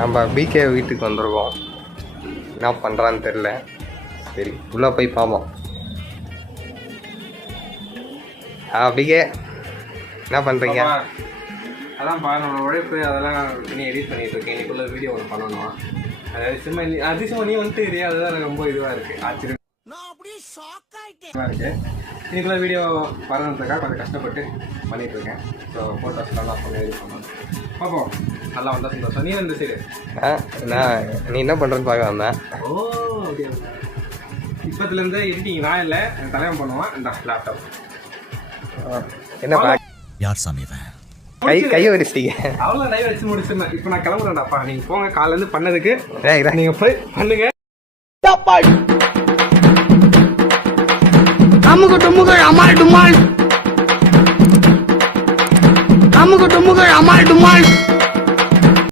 நம்ம பிகே வீட்டுக்கு வந்திருக்கோம். என்ன பண்ணுறான்னு தெரில. சரி உள்ளே போய் பார்ப்போம். பிகே என்ன பண்ணுறீங்க? அதான் நம்மளோட உழைப்பு அதெல்லாம் நீ எடிட் பண்ணிட்டு இருக்கேன். இன்னைக்குள்ள வீடியோ ஒன்று பண்ணணும். அதாவது சும்மா அதிசயமா நீ வந்துட்டு அதுதான் எனக்கு ரொம்ப இதுவாக இருக்குது, ஆச்சரியமாக இருக்குது. இன்னைக்குள்ள வீடியோ வரணுன்றதுக்காக கொஞ்சம் கஷ்டப்பட்டு பண்ணிட்டு இருக்கேன். ஸோ ஃபோட்டோஸ்லாம் பண்ணி இது பண்ணணும். பார்ப்போம், நல்லா வந்தால் சந்தோஷம். நீ வந்து சரி நீ என்ன பண்ணுறேன்னு பார்க்க வந்தேன். ஓ அப்படியா? இப்போத்துலேருந்து எடிட்டிங் நான் இல்லை, என் தலைவன் பண்ணுவான். இந்த லேப்டாப் என்ன யார் சாமி கையை வரிச்சிட்டீங்க. அவ்வளோ லைவ் வச்சு முடிச்சிருந்தேன். இப்போ நான் கிளம்புறேன்டாப்பா. நீங்கள் போங்க, காலையிலேருந்து பண்ணதுக்கு நீங்கள் போய் பண்ணுங்க. அமுக டுமுகள் அமால் டுமால், அமுக டுமுகள் அமால் டுமால்.